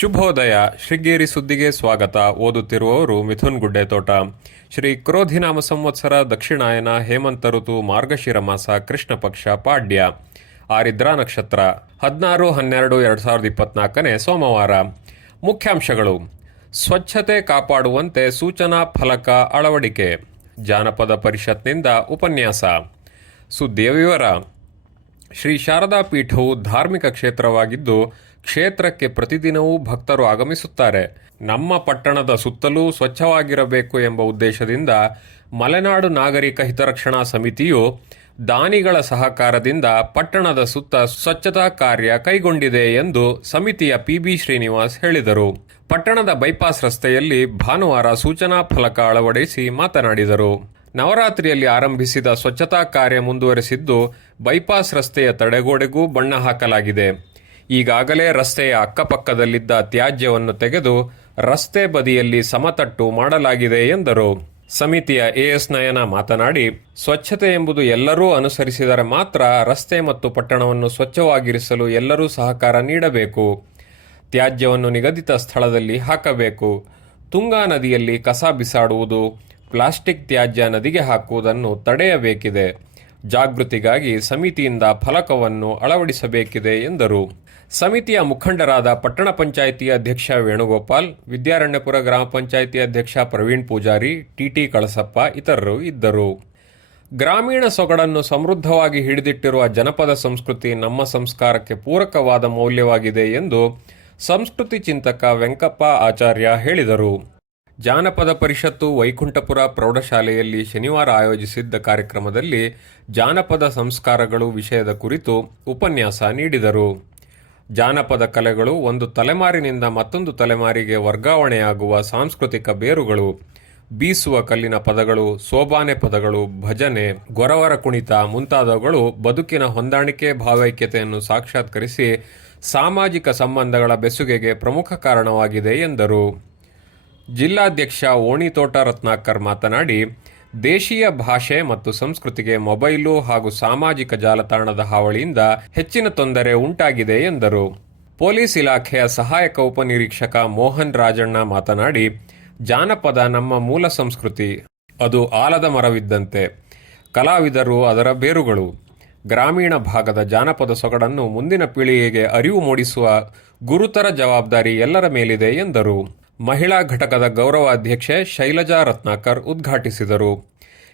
ಶುಭೋದಯ. ಶೃಂಗೇರಿ ಸುದ್ದಿಗೆ ಸ್ವಾಗತ. ಓದುತ್ತಿರುವವರು ಮಿಥುನ್ ಗುಡ್ಡೆತೋಟ. ಶ್ರೀ ಕ್ರೋಧಿನಾಮ ಸಂವತ್ಸರ, ದಕ್ಷಿಣಾಯನ, ಹೇಮಂತ ಋತು, ಮಾರ್ಗಶಿರ ಮಾಸ, ಕೃಷ್ಣ ಪಕ್ಷ, ಪಾಡ್ಯ. ಆರಿದ್ರಾ ನಕ್ಷತ್ರ. ಹದಿನಾರು, ಹನ್ನೆರಡು, ಎರಡು ಸಾವಿರದ ಇಪ್ಪತ್ನಾಲ್ಕನೇ ಸೋಮವಾರ. ಮುಖ್ಯಾಂಶಗಳು. ಸ್ವಚ್ಛತೆ ಕಾಪಾಡುವಂತೆ ಸೂಚನಾ ಫಲಕ ಅಳವಡಿಕೆ. ಜಾನಪದ ಪರಿಷತ್ನಿಂದ ಉಪನ್ಯಾಸ. ಸುದ್ದಿಯ ವಿವರ. ಶ್ರೀ ಶಾರದಾ ಪೀಠವು ಧಾರ್ಮಿಕ ಕ್ಷೇತ್ರವಾಗಿದ್ದು, ಕ್ಷೇತ್ರಕ್ಕೆ ಪ್ರತಿದಿನವೂ ಭಕ್ತರು ಆಗಮಿಸುತ್ತಾರೆ. ನಮ್ಮ ಪಟ್ಟಣದ ಸುತ್ತಲೂ ಸ್ವಚ್ಛವಾಗಿರಬೇಕು ಎಂಬ ಉದ್ದೇಶದಿಂದ ಮಲೆನಾಡು ನಾಗರಿಕ ಹಿತರಕ್ಷಣಾ ಸಮಿತಿಯು ದಾನಿಗಳ ಸಹಕಾರದಿಂದ ಪಟ್ಟಣದ ಸುತ್ತ ಸ್ವಚ್ಛತಾ ಕಾರ್ಯ ಕೈಗೊಂಡಿದೆ ಎಂದು ಸಮಿತಿಯ ಪಿಬಿ ಶ್ರೀನಿವಾಸ್ ಹೇಳಿದರು. ಪಟ್ಟಣದ ಬೈಪಾಸ್ ರಸ್ತೆಯಲ್ಲಿ ಭಾನುವಾರ ಸೂಚನಾ ಫಲಕ ಅಳವಡಿಸಿ ಮಾತನಾಡಿದರು. ನವರಾತ್ರಿಯಲ್ಲಿ ಆರಂಭಿಸಿದ ಸ್ವಚ್ಛತಾ ಕಾರ್ಯ ಮುಂದುವರೆಸಿದ್ದು ಬೈಪಾಸ್ ರಸ್ತೆಯ ತಡೆಗೋಡೆಗೂ ಬಣ್ಣ ಹಾಕಲಾಗಿದೆ. ಈಗಾಗಲೇ ರಸ್ತೆಯ ಅಕ್ಕಪಕ್ಕದಲ್ಲಿದ್ದ ತ್ಯಾಜ್ಯವನ್ನು ತೆಗೆದು ರಸ್ತೆ ಬದಿಯಲ್ಲಿ ಸಮತಟ್ಟು ಮಾಡಲಾಗಿದೆ ಎಂದರು. ಸಮಿತಿಯ ಎಎಸ್ ನಯನ ಮಾತನಾಡಿ, ಸ್ವಚ್ಛತೆ ಎಂಬುದು ಎಲ್ಲರೂ ಅನುಸರಿಸಿದರೆ ಮಾತ್ರ ರಸ್ತೆ ಮತ್ತು ಪಟ್ಟಣವನ್ನು ಸ್ವಚ್ಛವಾಗಿರಿಸಲು ಎಲ್ಲರೂ ಸಹಕಾರ ನೀಡಬೇಕು. ತ್ಯಾಜ್ಯವನ್ನು ನಿಗದಿತ ಸ್ಥಳದಲ್ಲಿ ಹಾಕಬೇಕು. ತುಂಗಾ ನದಿಯಲ್ಲಿ ಕಸ ಬಿಸಾಡುವುದು ಪ್ಲಾಸ್ಟಿಕ್ ತ್ಯಾಜ್ಯ ನದಿಗೆ ಹಾಕುವುದನ್ನು ತಡೆಯಬೇಕಿದೆ. ಜಾಗೃತಿಗಾಗಿ ಸಮಿತಿಯಿಂದ ಫಲಕವನ್ನು ಅಳವಡಿಸಬೇಕಿದೆ ಎಂದರು. ಸಮಿತಿಯ ಮುಖಂಡರಾದ ಪಟ್ಟಣ ಪಂಚಾಯಿತಿ ಅಧ್ಯಕ್ಷ ವೇಣುಗೋಪಾಲ್, ವಿದ್ಯಾರಣ್ಯಪುರ ಗ್ರಾಮ ಪಂಚಾಯಿತಿ ಅಧ್ಯಕ್ಷ ಪ್ರವೀಣ್ ಪೂಜಾರಿ, ಟಿಟಿ ಕಳಸಪ್ಪ ಇತರರು ಇದ್ದರು. ಗ್ರಾಮೀಣ ಸೊಗಡನ್ನು ಸಮೃದ್ಧವಾಗಿ ಹಿಡಿದಿಟ್ಟಿರುವ ಜನಪದ ಸಂಸ್ಕೃತಿ ನಮ್ಮ ಸಂಸ್ಕಾರಕ್ಕೆ ಪೂರಕವಾದ ಮೌಲ್ಯವಾಗಿದೆ ಎಂದು ಸಂಸ್ಕೃತಿ ಚಿಂತಕ ವೆಂಕಪ್ಪ ಆಚಾರ್ಯ ಹೇಳಿದರು. ಜಾನಪದ ಪರಿಷತ್ತು ವೈಕುಂಠಪುರ ಪ್ರೌಢಶಾಲೆಯಲ್ಲಿ ಶನಿವಾರ ಆಯೋಜಿಸಿದ್ದ ಕಾರ್ಯಕ್ರಮದಲ್ಲಿ ಜಾನಪದ ಸಂಸ್ಕಾರಗಳು ವಿಷಯದ ಕುರಿತು ಉಪನ್ಯಾಸ ನೀಡಿದರು. ಜಾನಪದ ಕಲೆಗಳು ಒಂದು ತಲೆಮಾರಿನಿಂದ ಮತ್ತೊಂದು ತಲೆಮಾರಿಗೆ ವರ್ಗಾವಣೆಯಾಗುವ ಸಾಂಸ್ಕೃತಿಕ ಬೇರುಗಳು. ಬೀಸುವ ಕಲ್ಲಿನ ಪದಗಳು, ಸೋಬಾನೆ ಪದಗಳು, ಭಜನೆ, ಗೊರವರ ಕುಣಿತ ಮುಂತಾದವುಗಳು ಬದುಕಿನ ಹೊಂದಾಣಿಕೆ, ಭಾವೈಕ್ಯತೆಯನ್ನು ಸಾಕ್ಷಾತ್ಕರಿಸಿ ಸಾಮಾಜಿಕ ಸಂಬಂಧಗಳ ಬೆಸುಗೆಗೆ ಪ್ರಮುಖ ಕಾರಣವಾಗಿದೆ ಎಂದರು. ಜಿಲ್ಲಾಧ್ಯಕ್ಷ ಓಣಿತೋಟ ರತ್ನಾಕರ್ ಮಾತನಾಡಿ, ದೇಶೀಯ ಭಾಷೆ ಮತ್ತು ಸಂಸ್ಕೃತಿಗೆ ಮೊಬೈಲು ಹಾಗೂ ಸಾಮಾಜಿಕ ಜಾಲತಾಣದ ಹಾವಳಿಯಿಂದ ಹೆಚ್ಚಿನ ತೊಂದರೆ ಉಂಟಾಗಿದೆ ಎಂದರು. ಪೊಲೀಸ್ ಇಲಾಖೆಯ ಸಹಾಯಕ ಉಪನಿರೀಕ್ಷಕ ಮೋಹನ್ ರಾಜಣ್ಣ ಮಾತನಾಡಿ, ಜಾನಪದ ನಮ್ಮ ಮೂಲ ಸಂಸ್ಕೃತಿ, ಅದು ಆಲದ ಮರವಿದ್ದಂತೆ. ಕಲಾವಿದರು ಅದರ ಬೇರುಗಳು. ಗ್ರಾಮೀಣ ಭಾಗದ ಜಾನಪದ ಸೊಗಡನ್ನು ಮುಂದಿನ ಪೀಳಿಗೆಗೆ ಅರಿವು ಮೂಡಿಸುವ ಗುರುತರ ಜವಾಬ್ದಾರಿ ಎಲ್ಲರ ಮೇಲಿದೆ ಎಂದರು. ಮಹಿಳಾ ಘಟಕದ ಗೌರವಾಧ್ಯಕ್ಷೆ ಶೈಲಜಾ ರತ್ನಾಕರ್ ಉದ್ಘಾಟಿಸಿದರು.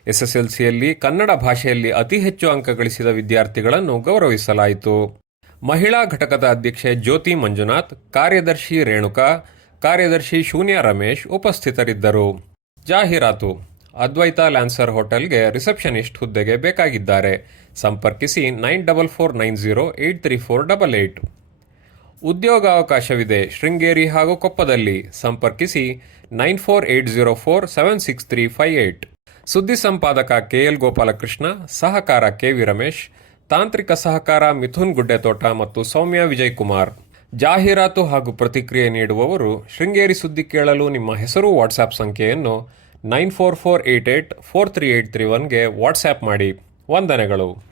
ಎಸ್ಎಸ್ಎಲ್ಸಿಯಲ್ಲಿ ಕನ್ನಡ ಭಾಷೆಯಲ್ಲಿ ಅತಿ ಹೆಚ್ಚು ಅಂಕ ಗಳಿಸಿದ ವಿದ್ಯಾರ್ಥಿಗಳನ್ನು ಗೌರವಿಸಲಾಯಿತು. ಮಹಿಳಾ ಘಟಕದ ಅಧ್ಯಕ್ಷೆ ಜ್ಯೋತಿ ಮಂಜುನಾಥ್, ಕಾರ್ಯದರ್ಶಿ ರೇಣುಕಾ, ಕಾರ್ಯದರ್ಶಿ ಶೂನ್ಯ ರಮೇಶ್ ಉಪಸ್ಥಿತರಿದ್ದರು. ಜಾಹೀರಾತು, ಅದ್ವೈತ ಲ್ಯಾನ್ಸರ್ ಹೋಟೆಲ್ಗೆ ರಿಸೆಪ್ಷನಿಸ್ಟ್ ಹುದ್ದೆಗೆ ಬೇಕಾಗಿದ್ದಾರೆ. ಸಂಪರ್ಕಿಸಿ nine double four nine zero eight three four double eight. ಉದ್ಯೋಗಾವಕಾಶವಿದೆ. Sringeri ಹಾಗೂ ಕೊಪ್ಪದಲ್ಲಿ ಸಂಪರ್ಕಿಸಿ nine four eight zero four seven six three five eight. ಸುದ್ದಿ ಸಂಪಾದಕ ಕೆ ಎಲ್ ಗೋಪಾಲಕೃಷ್ಣ, ಸಹಕಾರ ಕೆ ವಿ ರಮೇಶ್, ತಾಂತ್ರಿಕ ಸಹಕಾರ ಮಿಥುನ್ ಗುಡ್ಡೆತೋಟ ಮತ್ತು ಸೌಮ್ಯ ವಿಜಯ್ ಕುಮಾರ್ ಜಾಹೀರಾತು ಹಾಗೂ ಪ್ರತಿಕ್ರಿಯೆ ನೀಡುವವರು ಶೃಂಗೇರಿ ಸುದ್ದಿ ಕೇಳಲು ನಿಮ್ಮ ಹೆಸರು ವಾಟ್ಸ್ಆ್ಯಪ್ ಸಂಖ್ಯೆಯನ್ನು nine four four eight eight four three eight three ಒನ್ಗೆ WhatsApp ಮಾಡಿ. ವಂದನೆಗಳು.